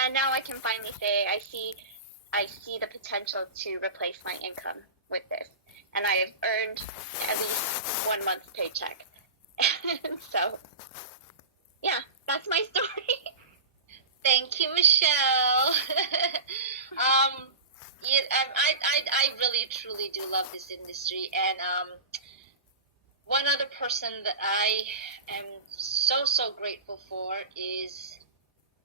yeah, now I can finally say I see the potential to replace my income with this, and I have earned at least 1 month's paycheck. So, yeah, that's my story. Thank you, Michelle. I really truly do love this industry, and one other person that I am so grateful for is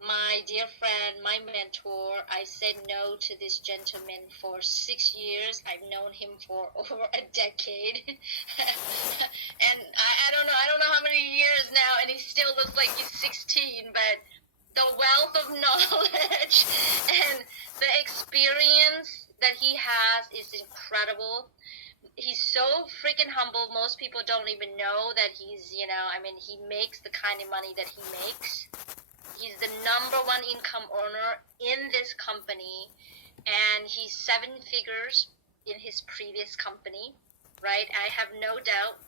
my dear friend, my mentor. I said no to this gentleman for 6 years. I've known him for over a decade. And I don't know how many years now, and he still looks like he's 16, but the wealth of knowledge and the experience that he has is incredible. He's so freaking humble. Most people don't even know that he's, he makes the kind of money that he makes. He's the #1 income earner in this company, and he's 7 figures in his previous company, right? I have no doubt.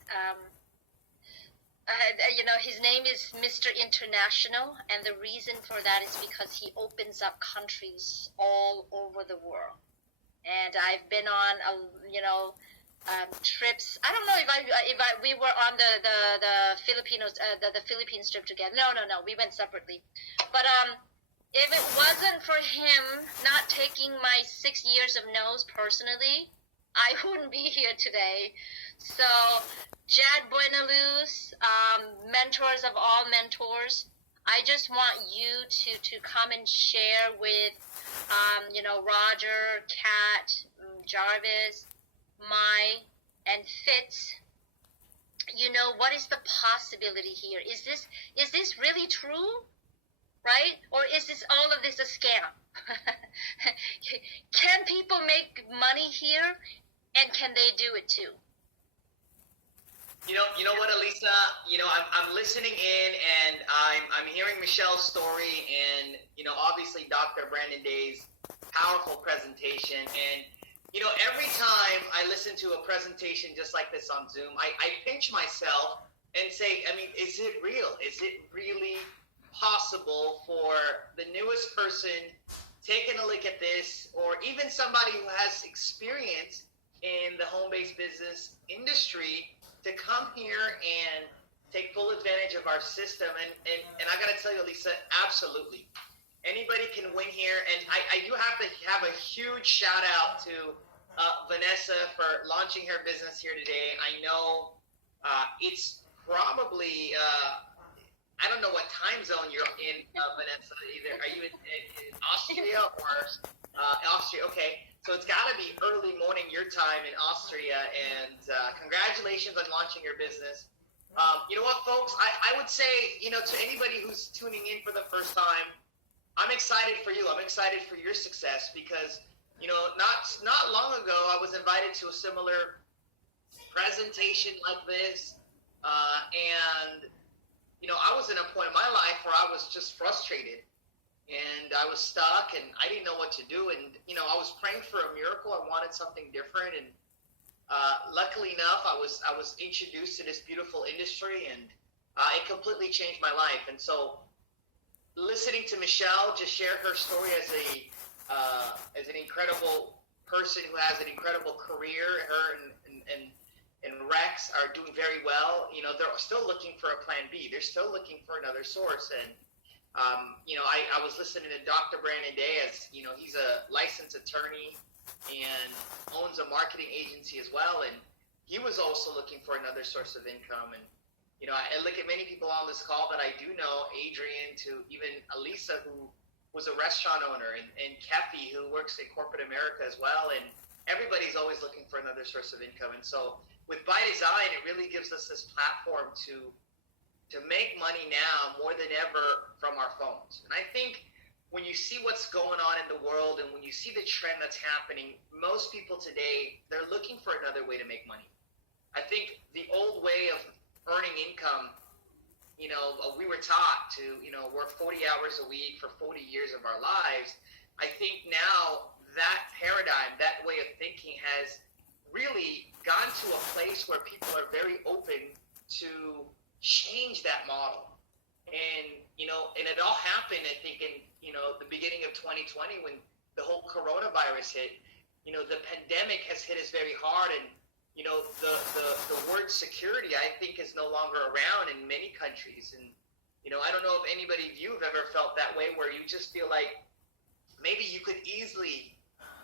His name is Mr. International, and the reason for that is because he opens up countries all over the world. And I've been on, trips. I don't know if we were on the Philippines trip together. No, we went separately. But if it wasn't for him not taking my 6 years of no's personally, I wouldn't be here today. So, Jad Buenaluz, mentors of all mentors, I just want you to come and share with, Roger, Kat, Jarvis, Mai, and Fitz, what is the possibility here? Is this really true? Right? Or is all of this a scam? Can people make money here? And can they do it too? You know what, Elisa? I'm listening in, and I'm hearing Michelle's story, and obviously Dr. Brandon Day's powerful presentation. And every time I listen to a presentation just like this on Zoom, I pinch myself and say, is it real? Is it really possible for the newest person taking a look at this, or even somebody who has experience in the home-based business industry, to come here and take full advantage of our system? And I got to tell you, Lisa, absolutely. Anybody can win here. And I do have to have a huge shout out to Vanessa for launching her business here today. I know it's probably, I don't know what time zone you're in, Vanessa. Are you in Austria or Austria? Okay. So it's got to be early morning your time in Austria, and congratulations on launching your business. You know what, folks? I would say, to anybody who's tuning in for the first time, I'm excited for you. I'm excited for your success because, not long ago, I was invited to a similar presentation like this, and, I was in a point in my life where I was just frustrated. And I was stuck, and I didn't know what to do. And, I was praying for a miracle. I wanted something different. And luckily enough, I was introduced to this beautiful industry, and it completely changed my life. And so listening to Michelle just share her story as an incredible person who has an incredible career, her and Rex are doing very well. They're still looking for a plan B. They're still looking for another source. And I was listening to Dr. Brandon Day, as he's a licensed attorney and owns a marketing agency as well, and he was also looking for another source of income. And I look at many people on this call that I do know, Adrian to even Elisa, who was a restaurant owner, and Kefi, who works in corporate America as well, and everybody's always looking for another source of income. And so with By Design, it really gives us this platform to make money now more than ever from our phones. And I think when you see what's going on in the world, and when you see the trend that's happening, most people today, they're looking for another way to make money. I think the old way of earning income, we were taught to, work 40 hours a week for 40 years of our lives. I think now that paradigm, that way of thinking has really gone to a place where people are very open to change that model. And and it all happened, I think, in, the beginning of 2020 when the whole coronavirus hit. The pandemic has hit us very hard, and, the word security, I think, is no longer around in many countries. And, I don't know if anybody of you have ever felt that way, where you just feel like maybe you could easily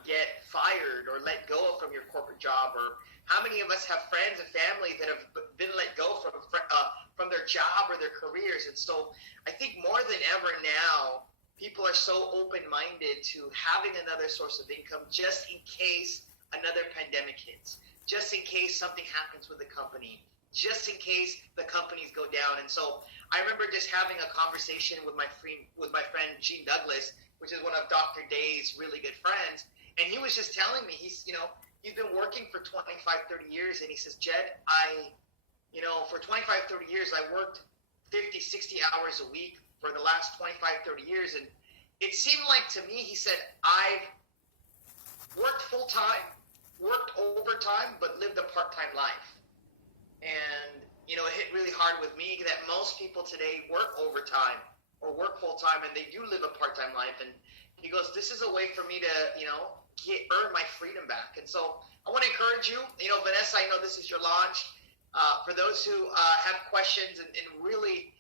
get fired or let go from your corporate job, or how many of us have friends and family that have been let go from their job or their careers. And so I think more than ever now, people are so open-minded to having another source of income just in case another pandemic hits, just in case something happens with the company, just in case the companies go down. And so I remember just having a conversation with my friend Gene Douglas, which is one of Dr. Day's really good friends. And he was just telling me, he's been working for 25, 30 years. And he says, Jed, for 25, 30 years, I worked 50, 60 hours a week for the last 25, 30 years. And it seemed like to me, he said, I've worked full-time, worked overtime, but lived a part-time life. And, it hit really hard with me that most people today work overtime or work full-time, and they do live a part-time life. And he goes, this is a way for me to, earn my freedom back. And so I want to encourage you, Vanessa, I know this is your launch. For those who have questions and really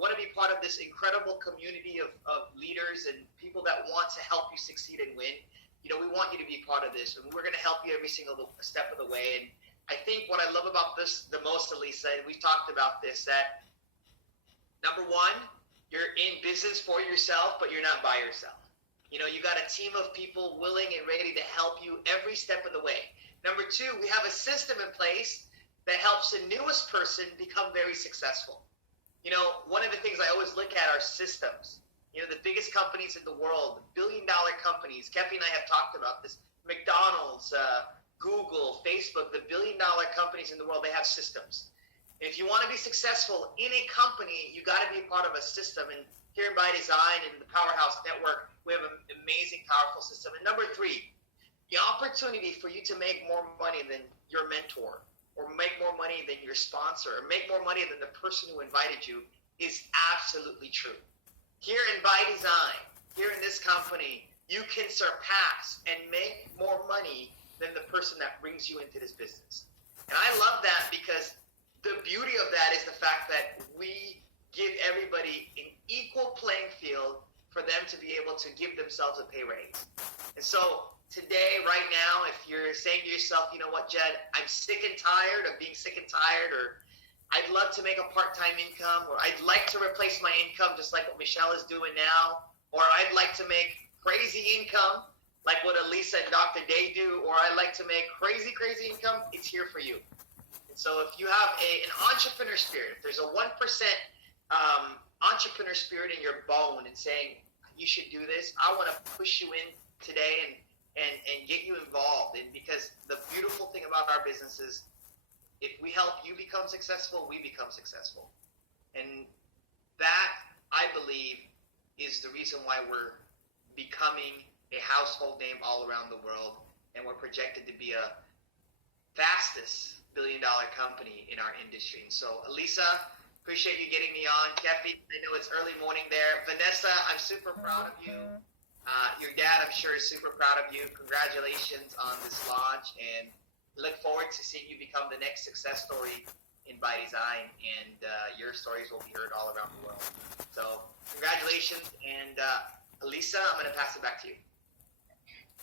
want to be part of this incredible community of leaders and people that want to help you succeed and win, we want you to be part of this. And we're going to help you every single step of the way. And I think what I love about this the most, Elisa, and we've talked about this, that number one, you're in business for yourself, but you're not by yourself. You got a team of people willing and ready to help you every step of the way. Number two, we have a system in place that helps the newest person become very successful. One of the things I always look at are systems. The biggest companies in the world, billion-dollar companies, Kepi and I have talked about this, McDonald's, Google, Facebook, the billion-dollar companies in the world, they have systems. And if you want to be successful in a company, you got to be a part of a system. And here in By Design and the Powerhouse Network, we have an amazing, powerful system. And number three, the opportunity for you to make more money than your mentor, or make more money than your sponsor, or make more money than the person who invited you is absolutely true. Here in By Design, here in this company, you can surpass and make more money than the person that brings you into this business. And I love that, because the beauty of that is the fact that we give everybody an equal playing field for them to be able to give themselves a pay raise. And so today, right now, if you're saying to yourself, you know what, Jed, I'm sick and tired of being sick and tired, or I'd love to make a part-time income, or I'd like to replace my income just like what Michelle is doing now, or I'd like to make crazy income like what Elisa and Dr. Day do, or I'd like to make crazy, crazy income, it's here for you. And so if you have an entrepreneur spirit, if there's a 1% entrepreneur spirit in your bone and saying, you should do this, I want to push you in today and get you involved. And because the beautiful thing about our business is, if we help you become successful, we become successful. And that, I believe, is the reason why we're becoming a household name all around the world, and we're projected to be a fastest billion-dollar company in our industry. And so, Elisa, appreciate you getting me on. Kepi, I know it's early morning there. Vanessa, I'm super proud of you. Your dad, I'm sure, is super proud of you. Congratulations on this launch, and look forward to seeing you become the next success story in By Design, and your stories will be heard all around the world. So congratulations, and Elisa, I'm going to pass it back to you.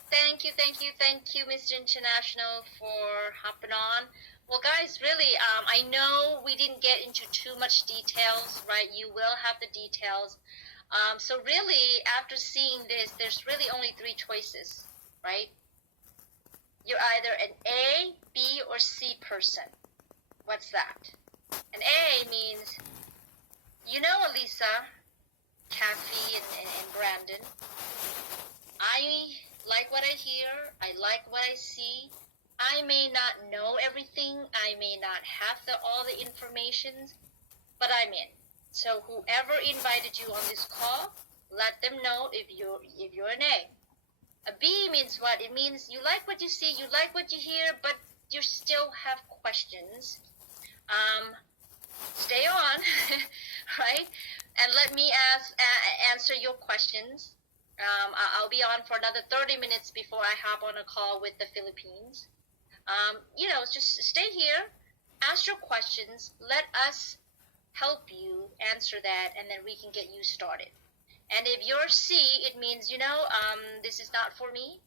Thank you, Mr. International, for hopping on. Well, guys, really, I know we didn't get into too much details, right? You will have the details. So really, after seeing this, there's really only three choices, right? You're either an A, B, or C person. What's that? An A means, Elisa, Kathy, and Brandon, I like what I hear, I like what I see. I may not know everything, I may not have all the information, but I'm in. So whoever invited you on this call, let them know if you're an A. A B means what? It means you like what you see, you like what you hear, but you still have questions. stay on, right? And let me answer your questions. I'll be on for another 30 minutes before I hop on a call with the Philippines. Just stay here, ask your questions, let us help you answer that, and then we can get you started. And if you're C, it means, this is not for me.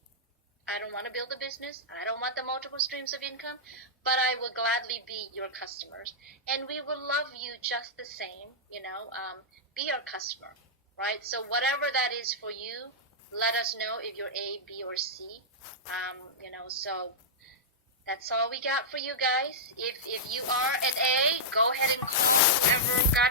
I don't want to build a business. I don't want the multiple streams of income, but I will gladly be your customers. And we will love you just the same, be our customer, right? So whatever that is for you, let us know if you're A, B, or C. So that's all we got for you guys. If you are an A, go ahead and call whoever got your